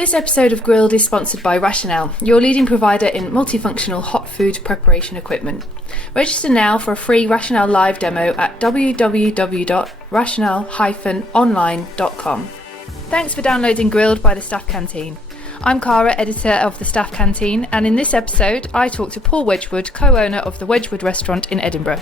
This episode of Grilled is sponsored by Rationale, your leading provider in multifunctional hot food preparation equipment. Register now for a free Rationale live demo at www.rationale-online.com. Thanks for downloading Grilled by the Staff Canteen. I'm Cara, editor of the Staff Canteen, and in this episode I talk to Paul Wedgwood, co-owner of the Wedgwood Restaurant in Edinburgh.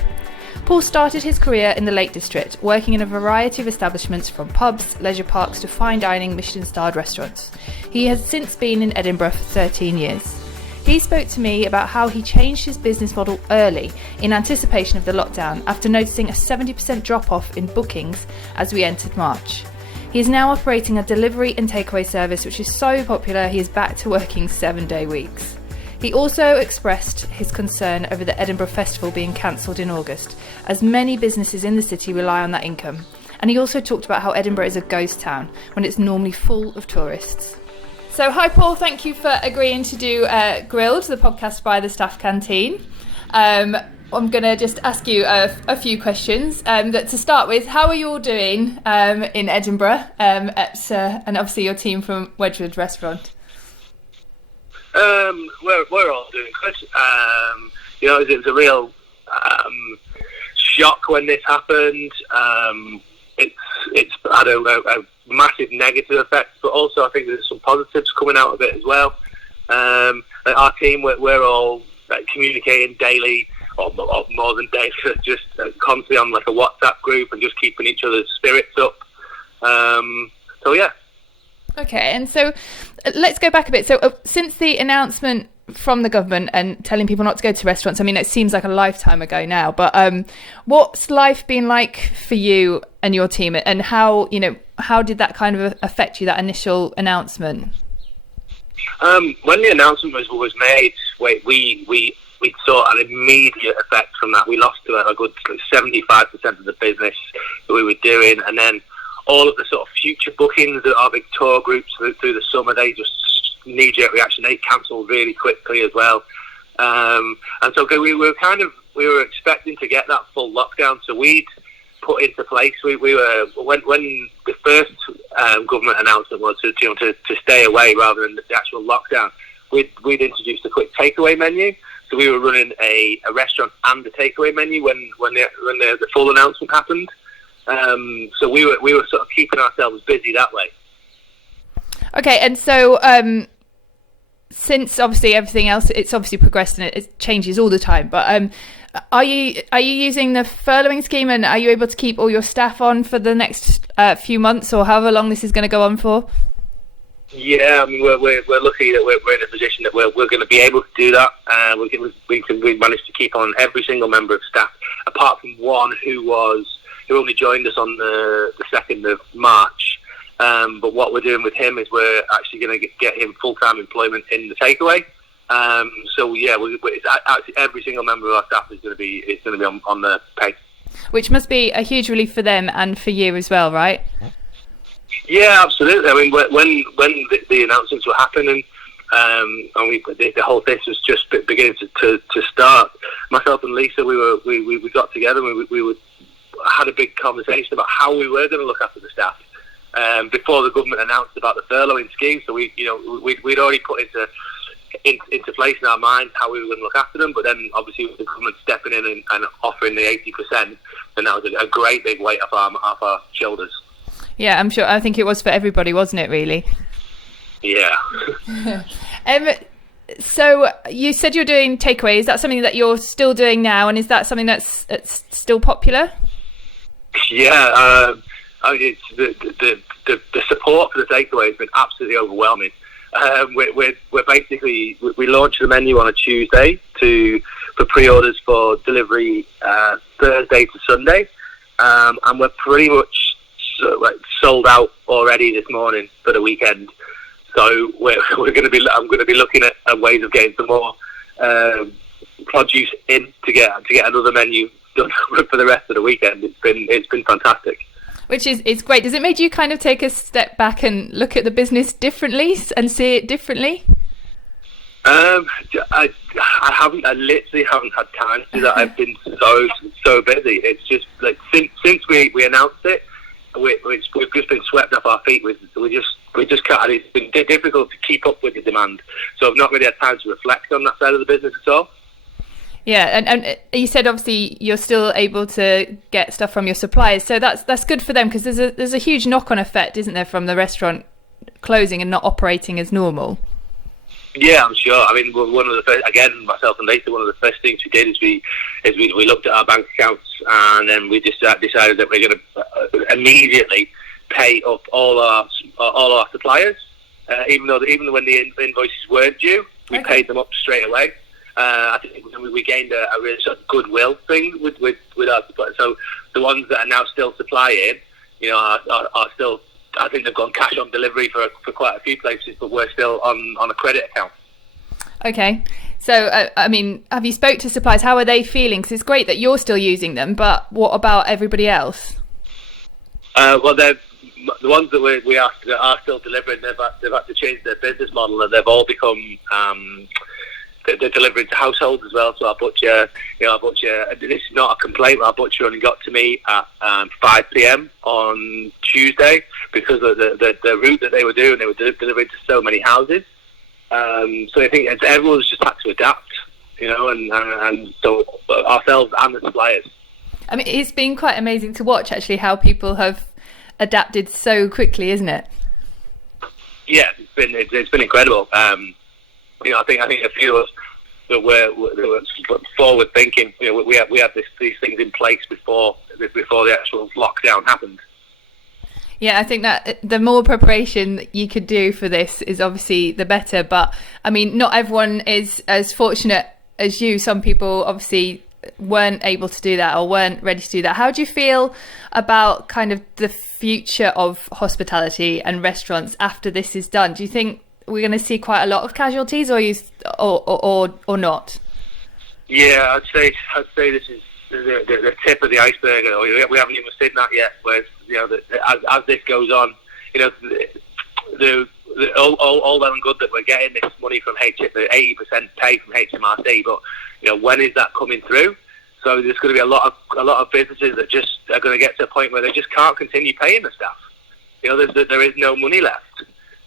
Paul started his career in the Lake District, working in a variety of establishments from pubs, leisure parks to fine dining Michelin-starred restaurants. He has since been in Edinburgh for 13 years. He spoke to me about how he changed his business model early in anticipation of the lockdown after noticing a 70% drop-off in bookings as we entered March. He is now operating a delivery and takeaway service which is so popular he is back to working 7-day weeks. He also expressed his concern over the Edinburgh Festival being cancelled in August, as many businesses in the city rely on that income. And he also talked about how Edinburgh is a ghost town when it's normally full of tourists. So hi Paul, thank you for agreeing to do Grilled, the podcast by the Staff Canteen. I'm going to just ask you a few questions. To start with, how are you all doing in Edinburgh and obviously your team from Wedgwood Restaurant? We're all doing good. It was a real shock when this happened. It's had a massive negative effect, but also I think there's some positives coming out of it as well. Our team, we're all communicating daily, or more than daily, just constantly on like a WhatsApp group and just keeping each other's spirits up. So yeah. Okay, and so let's go back a bit. So since the announcement from the government and telling people not to go to restaurants, I mean, it seems like a lifetime ago now, but what's life been like for you and your team, and how did that kind of affect you, that initial announcement? When the announcement was made, we saw an immediate effect from that. We lost a good 75% of the business that we were doing, and then all of the sort of future bookings that our big tour groups through the summer, they just knee-jerk reaction. They cancelled really quickly as well, and so we were expecting to get that full lockdown. So we'd put into place. We were when the first government announcement was to stay away rather than the actual lockdown. We'd introduced a quick takeaway menu. So we were running a restaurant and a takeaway menu when the full announcement happened. So we were sort of keeping ourselves busy that way. Okay, and so since obviously everything else, it's obviously progressed and it changes all the time. But are you using the furloughing scheme, and are you able to keep all your staff on for the next few months or however long this is going to go on for? Yeah, I mean we're lucky that we're in a position that we're going to be able to do that. We managed to keep on every single member of staff, apart from one who only joined us on the 2nd of March. But what we're doing with him is we're actually going to get him full-time employment in the takeaway. So yeah, it's actually every single member of our staff is going to be on the pay. Which must be a huge relief for them and for you as well, right? Yeah, absolutely. I mean, when the announcements were happening, the whole thing was just beginning to start. Myself and Lisa, we got together and we had a big conversation about how we were going to look after the staff before the government announced about the furloughing scheme. So we'd already put into place in our minds how we were going to look after them. But then obviously with the government stepping in and offering the 80%, then that was a great big weight off our shoulders. Yeah, I'm sure. I think it was for everybody, wasn't it? Really. Yeah. So you said you're doing takeaway. Is that something that you're still doing now, and is that something that's still popular? Yeah, it's the support for the takeaway has been absolutely overwhelming. We're basically we launched the menu on a Tuesday for pre-orders for delivery Thursday to Sunday, and we're pretty much sold out already this morning for the weekend. So I'm going to be looking at ways of getting some more produce in to get another menu done for the rest of the weekend. It's been fantastic. Which is great. Does it make you kind of take a step back and look at the business differently and see it differently? I literally haven't had time to do that. I've been so busy. It's just like since we announced it, we've just been swept off our feet. We just can't. It's been difficult to keep up with the demand. So I've not really had time to reflect on that side of the business at all. Yeah, and you said obviously you're still able to get stuff from your suppliers, so that's good for them, because there's a huge knock-on effect, isn't there, from the restaurant closing and not operating as normal. Yeah, I'm sure. I mean, one of the first, again, myself and Lisa, one of the first things we did is we looked at our bank accounts, and then we just decided that we're going to immediately pay up all our suppliers, even when the invoices weren't due, we paid them up straight away. I think we gained a really sort of goodwill thing with our suppliers. So the ones that are now still supplying, are still. I think they've gone cash on delivery for quite a few places, but we're still on a credit account. Okay. So, I mean, have you spoke to suppliers? How are they feeling? Because it's great that you're still using them, but what about everybody else? Well, the ones that we are still delivering, they've had to change their business model, and they've all become they're delivering to households as well. So our butcher, this is not a complaint. Our butcher only got to me at 5 p.m. on Tuesday because of the route that they were doing. They were delivering to so many houses. So I think everyone's just had to adapt, and so ourselves and the suppliers. I mean, it's been quite amazing to watch actually how people have adapted so quickly, isn't it? Yeah, it's been incredible. I think a few of us that were forward thinking. We had these things in place before the actual lockdown happened. Yeah, I think that the more preparation you could do for this is obviously the better. But I mean, not everyone is as fortunate as you. Some people obviously weren't able to do that or weren't ready to do that. How do you feel about kind of the future of hospitality and restaurants after this is done? Do you think we're going to see quite a lot of casualties, or not? Yeah, I'd say this is the tip of the iceberg. We haven't even seen that yet. Where as this goes on, all well and good that we're getting this money from the 80% pay from HMRC, but when is that coming through? So there's going to be a lot of businesses that just are going to get to a point where they just can't continue paying the staff. There is no money left.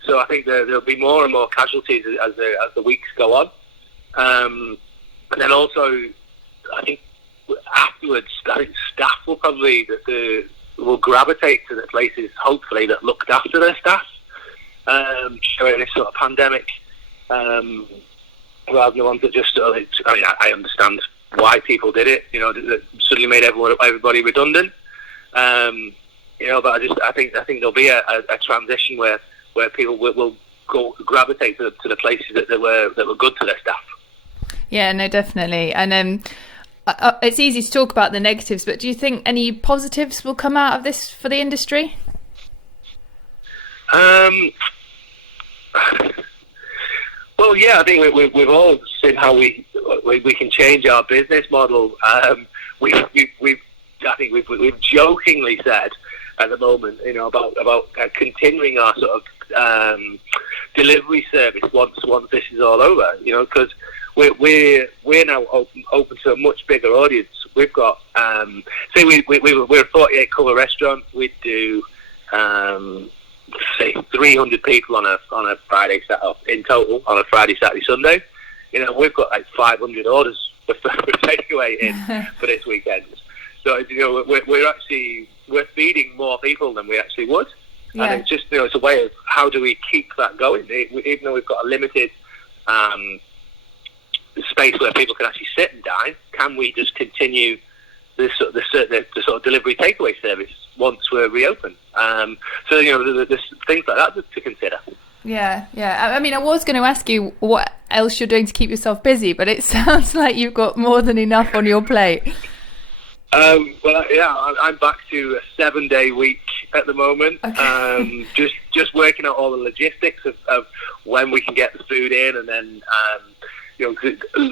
So I think there'll be more and more casualties as the weeks go on. And then also, I think afterwards, staff will probably will gravitate to the places, hopefully, that looked after their staff during this sort of pandemic, rather than the ones that just. I understand why people did it. That suddenly made everybody redundant. But I think there'll be a transition where people will go gravitate to the places that were good to their staff. Yeah, no, definitely. And it's easy to talk about the negatives, but do you think any positives will come out of this for the industry? Well, yeah, I think we've all seen how we can change our business model. I think we've jokingly said at the moment, about continuing our sort of delivery service once this is all over. Because we're now open to a much bigger audience. We've got say we're a 48 cover restaurant. We do say 300 people on a Friday in total on a Friday, Saturday, Sunday. We've got like 500 orders for takeaway in for this weekend. So we're feeding more people than we actually would. Yeah. And it's just it's a way of how do we keep that going, even though we've got a limited space where people can actually sit and dine. Can we just continue the sort of delivery takeaway service once we're reopened? So there's things like that to consider. Yeah. I mean, I was going to ask you what else you're doing to keep yourself busy, but it sounds like you've got more than enough on your plate. Well, yeah, I'm back to a 7-day week at the moment. Okay. Just working out all the logistics of when we can get the food in, and then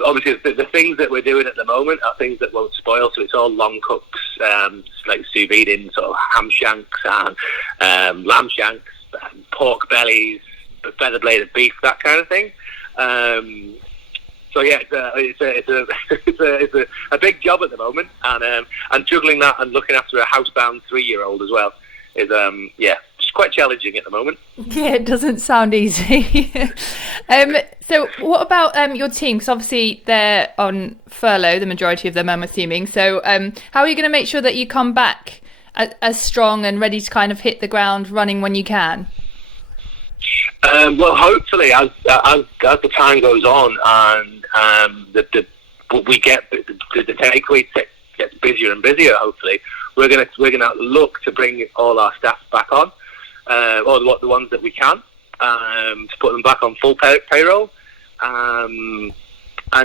obviously the things that we're doing at the moment are things that won't spoil. So it's all long cooks, like sous vide in sort of ham shanks and lamb shanks, pork bellies, feather bladed beef, that kind of thing. So yeah, it's a big job at the moment, and juggling that and looking after a housebound 3-year-old as well is it's quite challenging at the moment. Yeah, it doesn't sound easy. So what about your team? Because obviously they're on furlough, the majority of them, I'm assuming. So how are you going to make sure that you come back as strong and ready to kind of hit the ground running when you can? Well, hopefully, as the time goes on and we get the takeaway gets busier and busier, hopefully we're gonna look to bring all our staff back on, or the ones that we can, to put them back on full payroll, and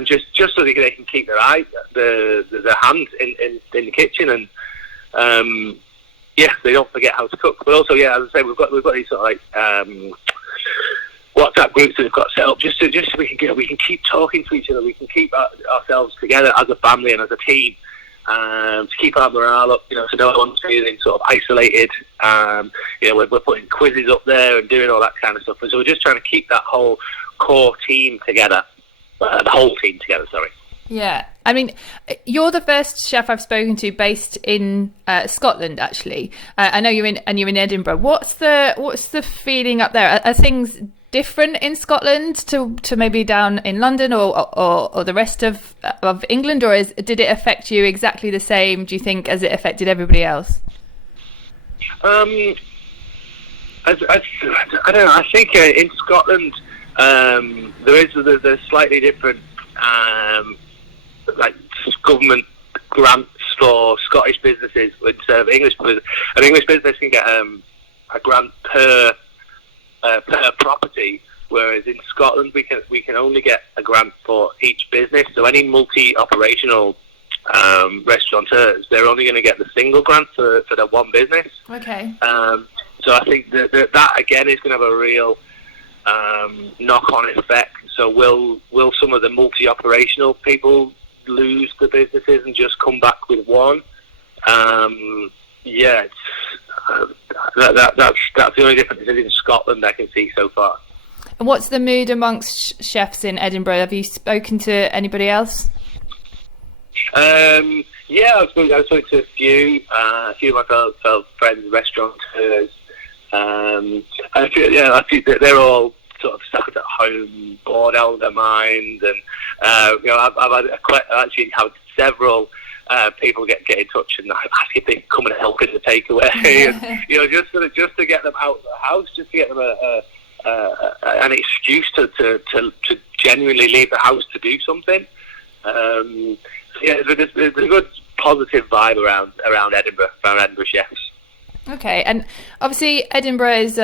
just so they can keep their hands in the kitchen, and they don't forget how to cook. But also, as I say, we've got these sort of like WhatsApp groups that we've got set up just so we can keep talking to each other. We can keep ourselves together as a family and as a team, to keep our morale up. So no one's feeling sort of isolated. We're putting quizzes up there and doing all that kind of stuff. And so we're just trying to keep that whole core team together. The whole team together. Sorry. Yeah, I mean, you're the first chef I've spoken to based in Scotland. Actually, I know you're in Edinburgh. What's the feeling up there? Are things different in Scotland to maybe down in London or the rest of England, or did it affect you exactly the same, do you think, as it affected everybody else? I don't know. I think in Scotland there's slightly different like government grants for Scottish businesses, which English business can get a grant per property, whereas in Scotland we can only get a grant for each business. So any multi-operational restaurateurs, they're only going to get the single grant for their one business. Okay. So I think that again is going to have a real knock-on effect. So will some of the multi-operational people lose the businesses and just come back with one? That's the only difference in Scotland I can see so far. And what's the mood amongst chefs in Edinburgh? Have you spoken to anybody else? I spoke to a few of my fellow friends, restaurateurs. I think that they're all sort of stuck at home, bored out of their mind, and I've actually had several people get in touch and ask if they can come and help in the takeaway, and just to get them out of the house, just to get them an excuse to genuinely leave the house to do something. There's a good positive vibe around Edinburgh chefs. Okay, and obviously Edinburgh is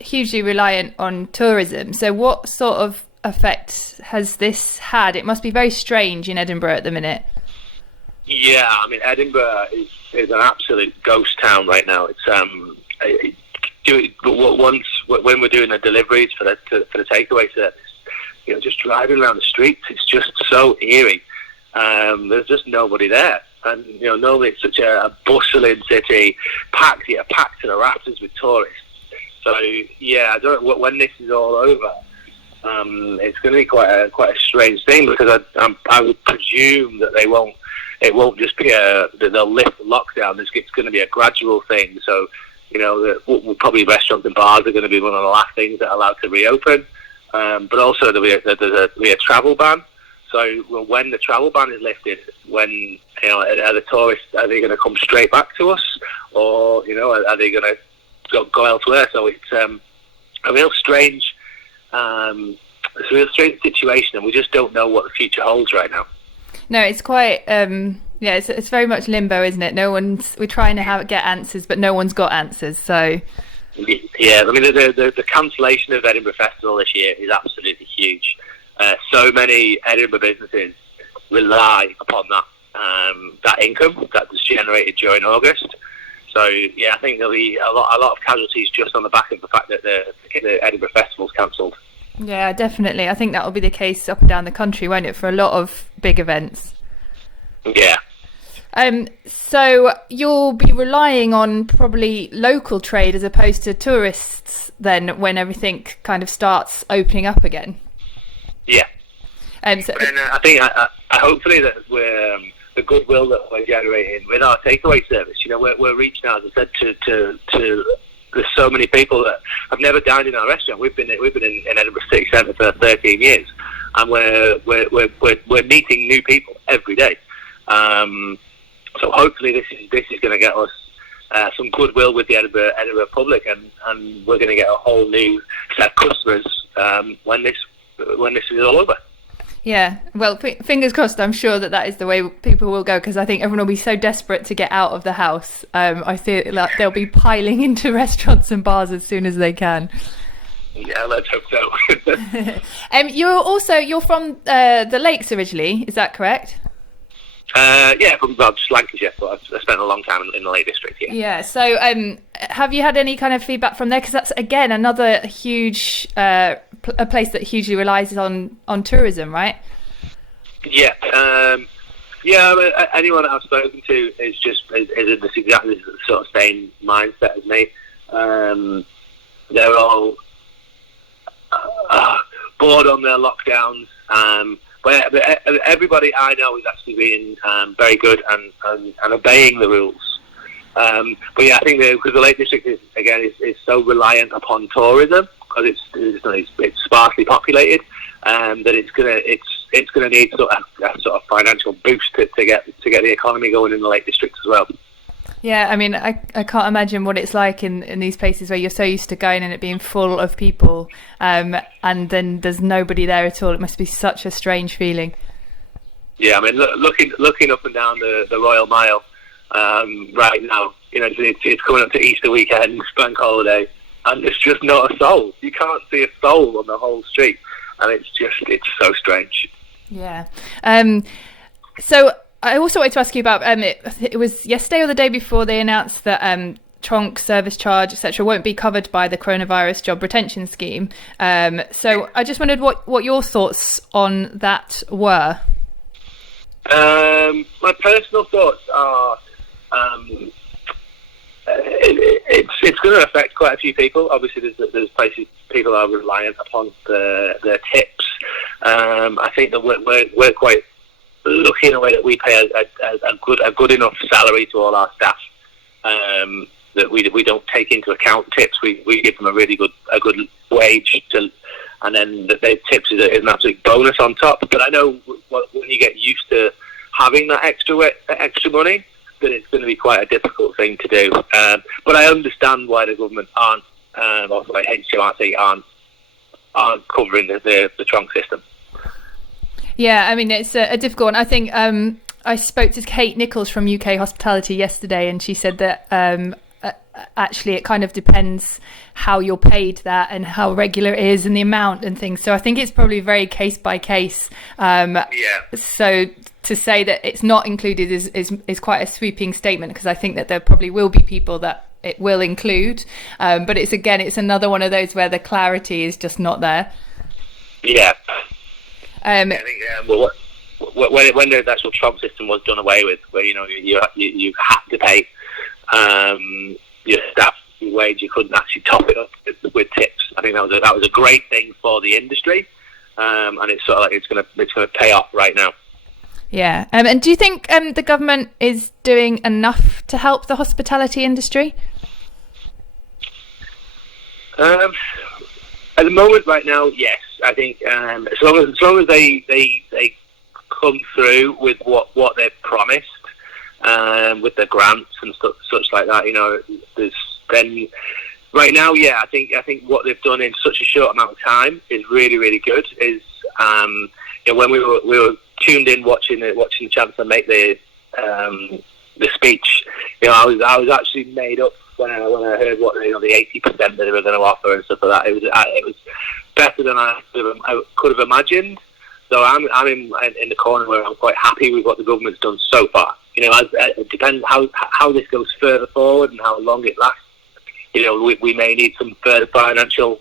hugely reliant on tourism. So what sort of effect has this had? It must be very strange in Edinburgh at the minute. Yeah, I mean, Edinburgh is an absolute ghost town right now. It's when we're doing the deliveries for the takeaway service, just driving around the streets, it's just so eerie. There's just nobody there. And normally it's such a bustling city, packed to the rafters with tourists. So I don't know when this is all over. It's going to be quite a strange thing, because I would presume that it won't just be they'll lift the lockdown. It's going to be a gradual thing. So probably restaurants and bars are going to be one of the last things that are allowed to reopen. But also there'll be a travel ban. So when the travel ban is lifted, when are the tourists, are they going to come straight back to us, or are they going to go elsewhere? So it's a real strange situation, and we just don't know what the future holds right now. No, it's quite it's very much limbo, isn't it? We're trying to get answers, but no one's got answers. So yeah, I mean the cancellation of Edinburgh Festival this year is absolutely huge. So many Edinburgh businesses rely upon that income that was generated during August. So I think there'll be a lot of casualties just on the back of the fact that the Edinburgh Festival's cancelled. Yeah, definitely. I think that will be the case up and down the country, won't it, for a lot of big events? Yeah. So you'll be relying on probably local trade as opposed to tourists then, when everything kind of starts opening up again. Yeah. I think hopefully that the goodwill that we're generating with our takeaway service. We're reaching out, as I said, to there's so many people that have never dined in our restaurant. We've been in Edinburgh City Centre for 13 years, and we're meeting new people every day. So hopefully this is going to get us some goodwill with the Edinburgh public, and we're going to get a whole new set of customers when this is all over. Yeah, well, fingers crossed. I'm sure that is the way people will go, because I think everyone will be so desperate to get out of the house. I feel like they'll be piling into restaurants and bars as soon as they can. Yeah, let's hope so. You're from the Lakes originally, is that correct? Yeah, from just Lancashire, but I spent a long time in the Lake District. Yeah. So, have you had any kind of feedback from there? Because that's again another huge a place that hugely relies on tourism, right? Yeah. Anyone that I've spoken to is in this exactly the sort of same mindset as me. They're all bored on their lockdowns. But everybody I know is actually being very good and obeying the rules. But yeah, I think because the Lake District is so reliant upon tourism, because it's sparsely populated, that it's gonna need a sort of financial boost to get the economy going in the Lake District as well. Yeah, I mean, I can't imagine what it's like in these places where you're so used to going and it being full of people, and then there's nobody there at all. It must be such a strange feeling. Yeah, I mean, looking up and down the Royal Mile right now, it's coming up to Easter weekend, bank holiday, and there's just not a soul. You can't see a soul on the whole street, and it's so strange. Yeah. So I also wanted to ask you about it was yesterday or the day before they announced that trunk, service charge, etc. won't be covered by the coronavirus job retention scheme. So I just wondered what your thoughts on that were. My personal thoughts are it's going to affect quite a few people. Obviously, there's places people are reliant upon their tips. I think that we're quite lucky in a way that we pay a good enough salary to all our staff, that we don't take into account tips. We give them a good wage and then the tips is an absolute bonus on top. But I know when you get used to having that extra money, that it's going to be quite a difficult thing to do. But I understand why the government aren't covering the trunk system. Yeah, I mean, it's a difficult one. I think I spoke to Kate Nichols from UK Hospitality yesterday, and she said that actually it kind of depends how you're paid that and how regular it is and the amount and things. So I think it's probably very case by case. So to say that it's not included is quite a sweeping statement, because I think that there probably will be people that it will include. But it's another one of those where the clarity is just not there. Yeah. I think when the actual trunk system was done away with, where you had to pay your staff wage, you couldn't actually top it up with tips. I think that was a great thing for the industry, and it's sort of like it's going to pay off right now. Yeah, and do you think the government is doing enough to help the hospitality industry? At the moment, right now, yes. I think as long as they come through with what they've promised, with the grants and such like that, then right now, yeah, I think what they've done in such a short amount of time is really, really good. Is when we were tuned in watching the Chancellor make the speech, I was actually made up when I heard what the 80% that they were going to offer and stuff like that. It was better than I could have imagined. So I'm in the corner where I'm quite happy with what the government's done so far. It depends how this goes further forward and how long it lasts. We may need some further financial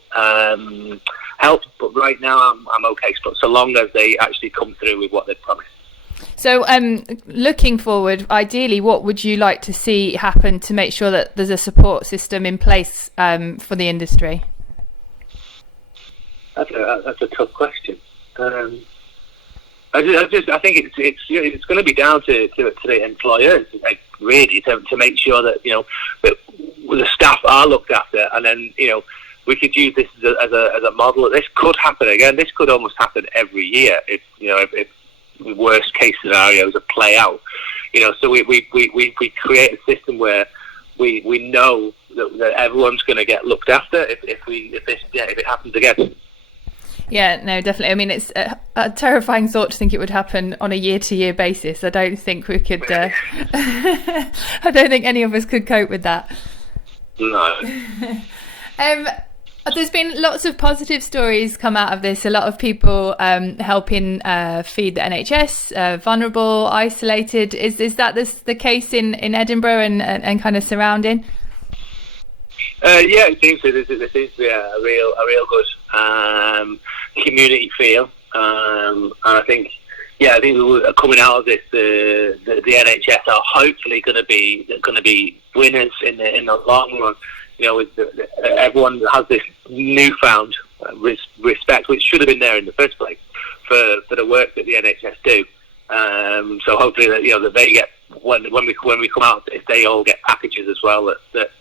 help, but right now I'm okay. So long as they actually come through with what they've promised. So, looking forward, ideally, what would you like to see happen to make sure that there's a support system in place for the industry? That's a tough question. I think it's going to be down to the employers, like, really, to make sure that that the staff are looked after, and then we could use this as a model. This could happen again. This could almost happen every year if the worst case scenarios play out. So we create a system where we know that everyone's going to get looked after if it happens again. Yeah, no, definitely. I mean, it's a terrifying thought to think it would happen on a year-to-year basis. I don't think we could. I don't think any of us could cope with that. No. There's been lots of positive stories come out of this. A lot of people helping feed the NHS, vulnerable, isolated. Is that the case in Edinburgh and kind of surrounding? Yeah, it seems to. There seems to be a real good community feel, and I think coming out of this, the NHS are hopefully going to be winners in the long run. Everyone has this newfound respect, which should have been there in the first place, for the work that the NHS do. So hopefully that they get when we come out of this, they all get packages as well that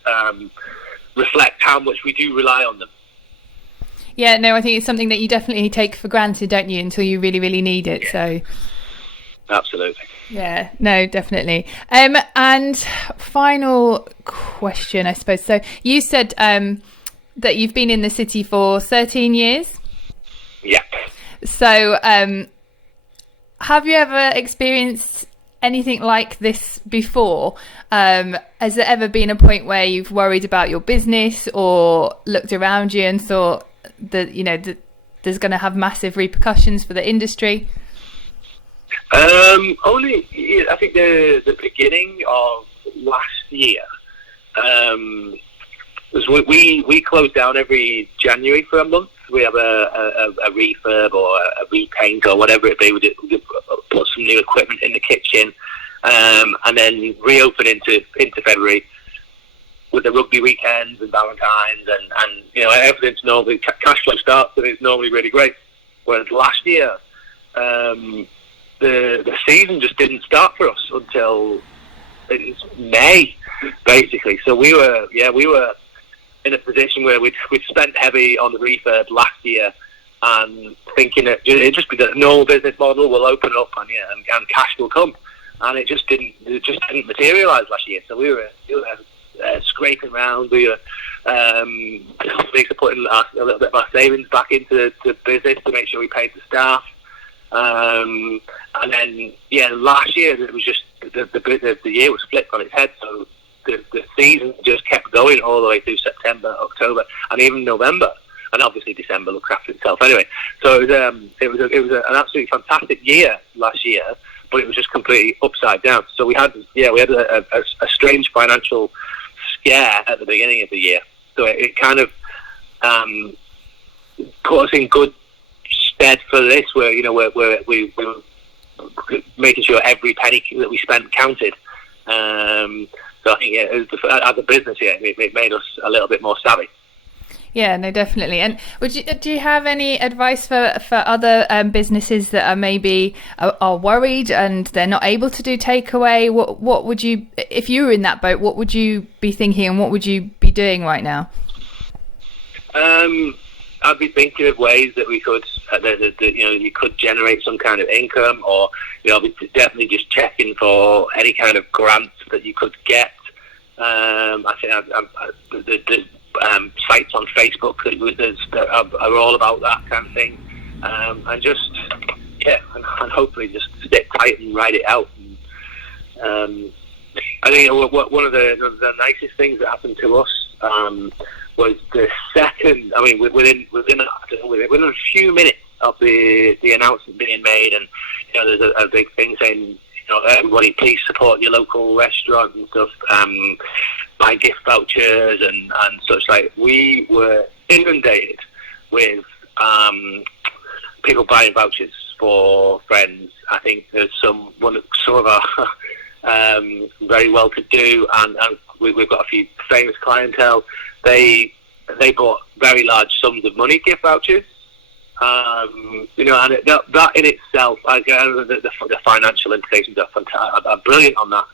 reflect how much we do rely on them. Yeah, no, I think it's something that you definitely take for granted, don't you, until you really, really need it. So, absolutely. Yeah, no, definitely. And final question, I suppose. So you said that you've been in the city for 13 years. Yeah. So have you ever experienced anything like this before? Has there ever been a point where you've worried about your business or looked around you and thought that there's going to have massive repercussions for the industry? Only, I think the beginning of last year, was we close down every January for a month. We have a refurb or a repaint or whatever it be. We put some new equipment in the kitchen, and then reopen into February with the rugby weekends and Valentine's and everything's normally cash flow starts and it's normally really great. Whereas last year, the season just didn't start for us until May, basically. So we were in a position where we'd spent heavy on the refurb last year and thinking that it just be the normal business model will open up and cash will come, and it just didn't materialise last year. So we were scraping around. We were putting a little bit of our savings back into the business to make sure we paid the staff. And then last year it was just the year was flipped on its head. So the season just kept going all the way through September, October, and even November, and obviously December looks after itself anyway. So it was an absolutely fantastic year last year, but it was just completely upside down. So we had a strange financial scare at the beginning of the year. So it kind of put us in good stead for this, where we were making sure every penny that we spent counted. So I think as a business, it made us a little bit more savvy. Yeah, no, definitely. And do you have any advice for other businesses that are maybe are worried and they're not able to do takeaway? What would you, if you were in that boat, what would you be thinking and what would you be doing right now? I'd be thinking of ways that we could, you could generate some kind of income, or definitely just checking for any kind of grants that you could get. I think the sites on Facebook that are all about that kind of thing, and just and hopefully just stick tight and ride it out. I think one of the nicest things that happened to us was the second. I mean, within a few minutes of the announcement being made, and there's a big thing saying, everybody please support your local restaurant and stuff, buy gift vouchers and such. Like, we were inundated with people buying vouchers for friends. I think there's some of our very well to do, and we've got a few famous clientele. They bought very large sums of money gift vouchers, And that in itself, the financial implications are brilliant on that.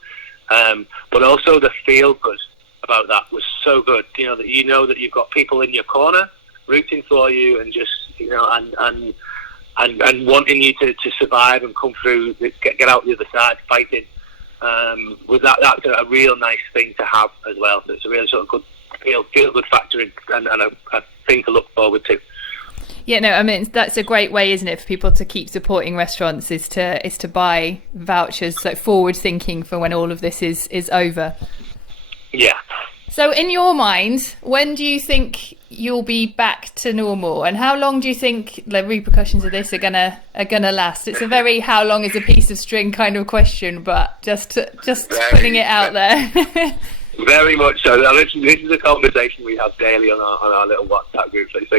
But also the feel good about that was so good. That that you've got people in your corner rooting for you, and just and wanting you to survive and come through, get out the other side fighting. That's a real nice thing to have as well. It's a really sort of good feel good factor and a thing to look forward to. Yeah, no, I mean, that's a great way, isn't it, for people to keep supporting restaurants, is to buy vouchers, so forward thinking for when all of this is over. Yeah. So in your mind, when do you think you'll be back to normal, and how long do you think the repercussions of this are gonna last? It's a very how long is a piece of string kind of question, but just putting it out there. Very much so. This is a conversation we have daily on our little WhatsApp group. So it's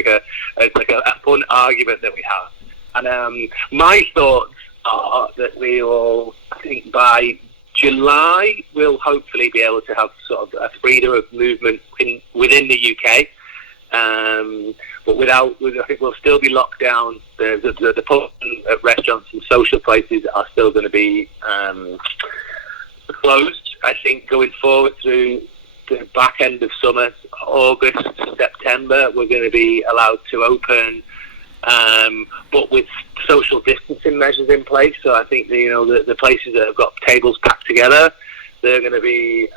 like a fun argument that we have. And my thoughts are that we will, I think by July, we'll hopefully be able to have sort of a freedom of movement within the UK. But I think we'll still be locked down. The pubs and restaurants and social places are still going to be closed. I think going forward through the back end of summer, August, September, we're going to be allowed to open, but with social distancing measures in place. So I think the places that have got tables packed together, they're going to be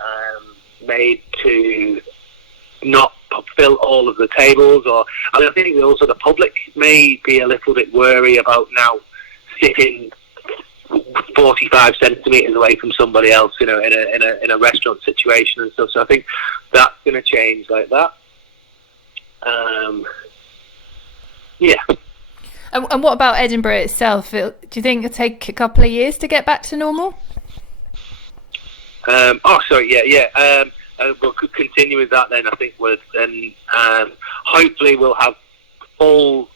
made to not fill all of the tables. I think also the public may be a little bit wary about now sitting 45 centimetres away from somebody else, in a restaurant situation and stuff. So I think that's going to change like that. Yeah. And what about Edinburgh itself? Do you think it'll take a couple of years to get back to normal? Yeah. We'll continue with that then. I think hopefully we'll have full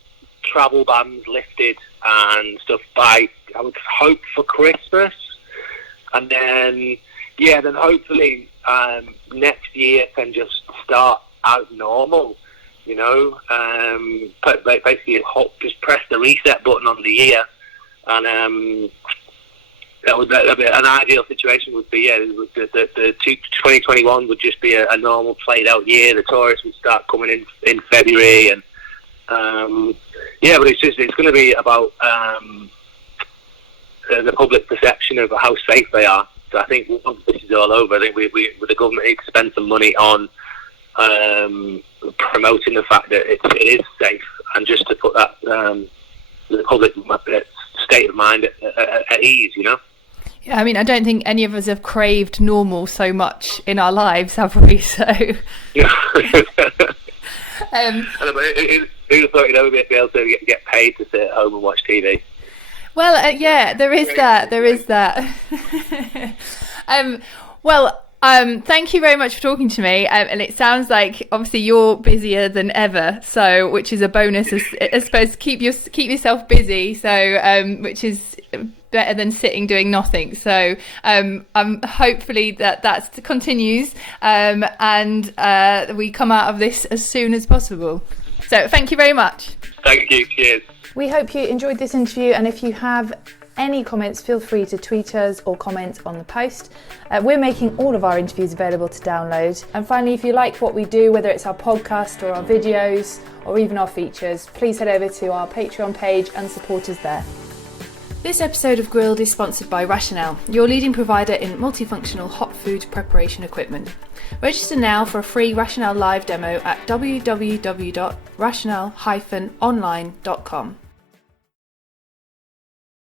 travel bans lifted and stuff by, I would hope, for Christmas, and then hopefully next year can just start as normal, but basically just press the reset button on the year, and an ideal situation would be the 2021 would just be a normal played out year. The tourists would start coming in February, and but it's going to be about the public perception of how safe they are. So I think once this is all over, I think the government need to spend some money on promoting the fact that it is safe, and just to put that the public state of mind at ease, Yeah, I mean, I don't think any of us have craved normal so much in our lives, have we? So. Who'd have thought you'd ever be able to get paid to sit at home and watch TV? Well, there is that. Thank you very much for talking to me. And it sounds like obviously you're busier than ever, so which is a bonus, I suppose. Keep yourself busy, so which is better than sitting doing nothing. So hopefully that continues, and we come out of this as soon as possible. So thank you very much. Thank you. Cheers. We hope you enjoyed this interview, and if you have any comments, feel free to tweet us or comment on the post. We're making all of our interviews available to download. And finally, if you like what we do, whether it's our podcast or our videos or even our features, please head over to our Patreon page and support us there. This episode of Grilled is sponsored by Rationale, your leading provider in multifunctional hot food preparation equipment. Register now for a free Rationale live demo at www.rationale-online.com.